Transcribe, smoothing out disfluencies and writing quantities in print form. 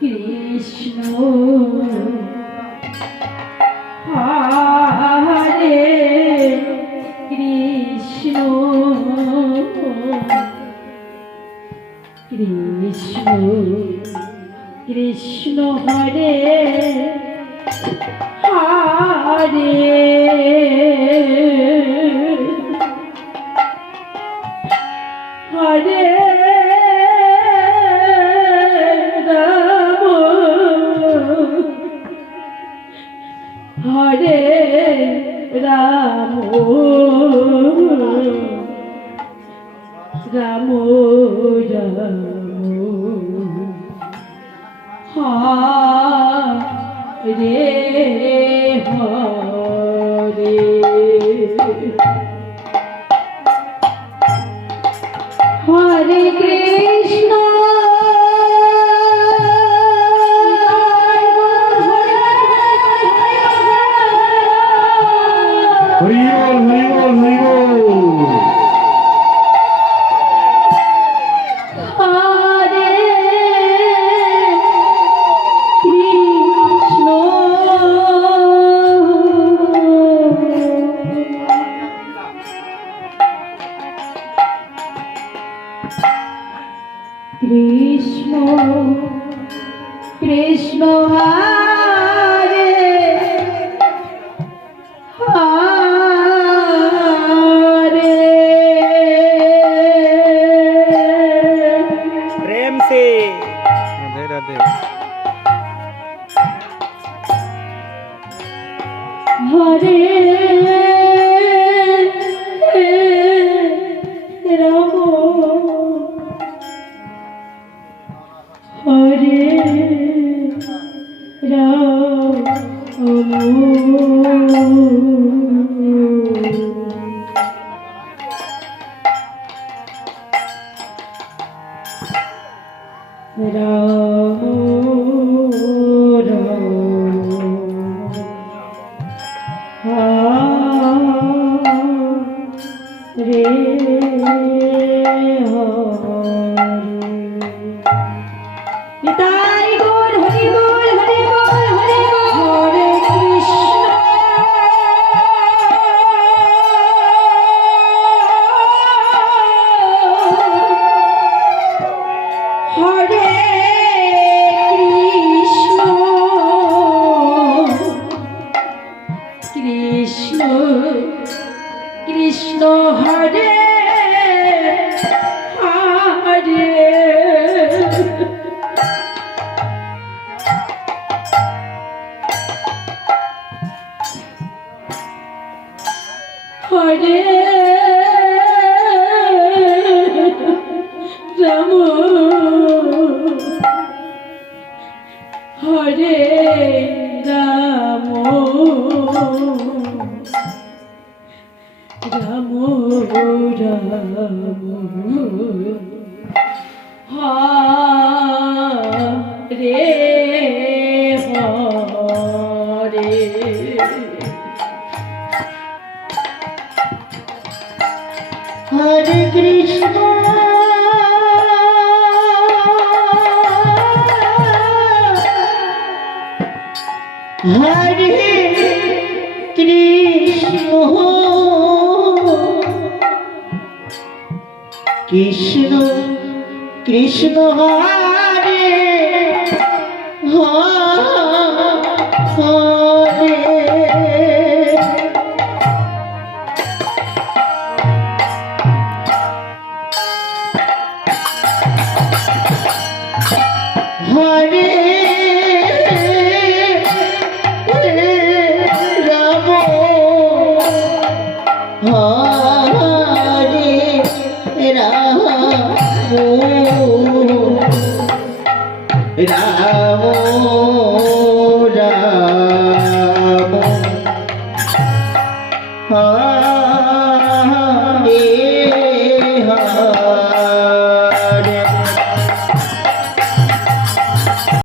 কৃষ্ণ হরে কৃষ্ণ কৃষ্ণ কৃষ্ণ হরে হরে হরে হরে রাম রাম রাম হরে হরে হরে কৃষ্ণ কৃষ্ণ কৃষ্ণ হরে হরে प्रेम से राधे राधे হরে রাম হরে নিতাই গৌর হরি বল হরি বল হরি বল হরে কৃষ্ণ হরে কৃষ্ণ কৃষ্ণ কৃষ্ণ হরে হরে হরে রাম হরে রাম রাম রাম হরে হরে হরে কৃষ্ণ হরে কৃষ্ণ কৃষ্ণ কৃষ্ণ হরে হরে হরে রাম